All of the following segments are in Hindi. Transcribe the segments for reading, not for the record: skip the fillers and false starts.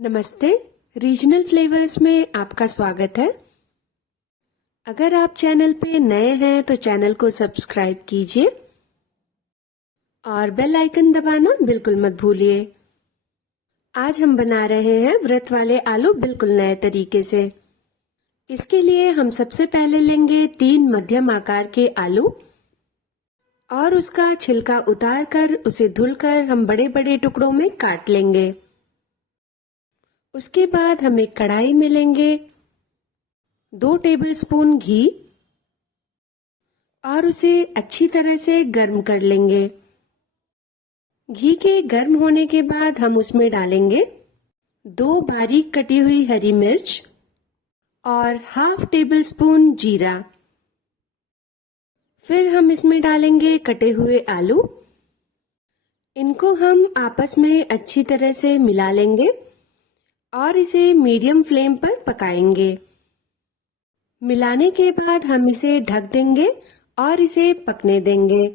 नमस्ते, रीजनल फ्लेवर्स में आपका स्वागत है। अगर आप चैनल पे नए हैं तो चैनल को सब्सक्राइब कीजिए और बेल आइकन दबाना बिल्कुल मत भूलिए। आज हम बना रहे हैं व्रत वाले आलू बिल्कुल नए तरीके से। इसके लिए हम सबसे पहले लेंगे 3 मध्यम आकार के आलू और उसका छिलका उतार कर उसे धुलकर हम बड़े बड़े टुकड़ों में काट लेंगे। उसके बाद हम एक कढ़ाई में लेंगे 2 टेबलस्पून घी और उसे अच्छी तरह से गर्म कर लेंगे। घी के गर्म होने के बाद हम उसमें डालेंगे 2 बारीक कटी हुई हरी मिर्च और ½ टेबलस्पून जीरा। फिर हम इसमें डालेंगे कटे हुए आलू। इनको हम आपस में अच्छी तरह से मिला लेंगे और इसे मीडियम फ्लेम पर पकाएंगे। मिलाने के बाद हम इसे ढक देंगे और इसे पकने देंगे।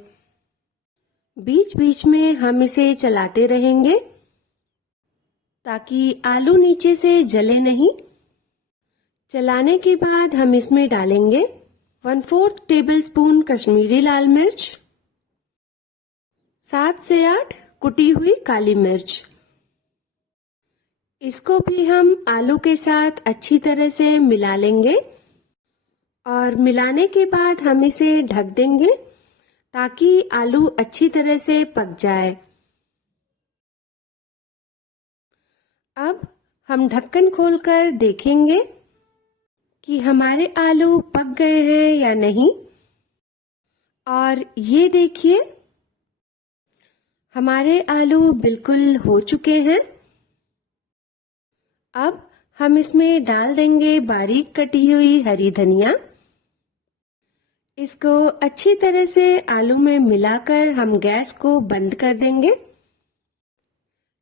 बीच बीच में हम इसे चलाते रहेंगे ताकि आलू नीचे से जले नहीं। चलाने के बाद हम इसमें डालेंगे 1/4 टेबलस्पून कश्मीरी लाल मिर्च, 7 से 8 कुटी हुई काली मिर्च। इसको भी हम आलू के साथ अच्छी तरह से मिला लेंगे और मिलाने के बाद हम इसे ढक देंगे ताकि आलू अच्छी तरह से पक जाए। अब हम ढक्कन खोलकर देखेंगे कि हमारे आलू पक गए हैं या नहीं। और ये देखिए, हमारे आलू बिल्कुल हो चुके हैं। अब हम इसमें डाल देंगे बारीक कटी हुई हरी धनिया। इसको अच्छी तरह से आलू में मिलाकर हम गैस को बंद कर देंगे।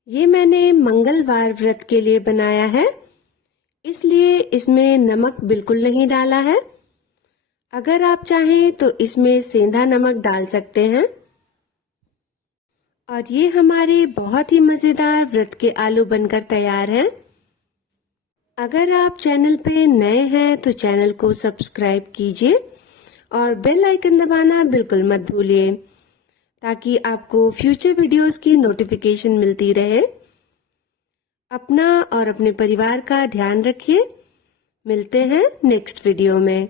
ये मैंने मंगलवार व्रत के लिए बनाया है, इसलिए इसमें नमक बिल्कुल नहीं डाला है। अगर आप चाहें तो इसमें सेंधा नमक डाल सकते हैं। और ये हमारे बहुत ही मजेदार व्रत के आलू बनकर तैयार हैं। अगर आप चैनल पे नए हैं तो चैनल को सब्सक्राइब कीजिए और बेल आइकन दबाना बिल्कुल मत भूलिए ताकि आपको फ्यूचर वीडियोस की नोटिफिकेशन मिलती रहे। अपना और अपने परिवार का ध्यान रखिए। मिलते हैं नेक्स्ट वीडियो में।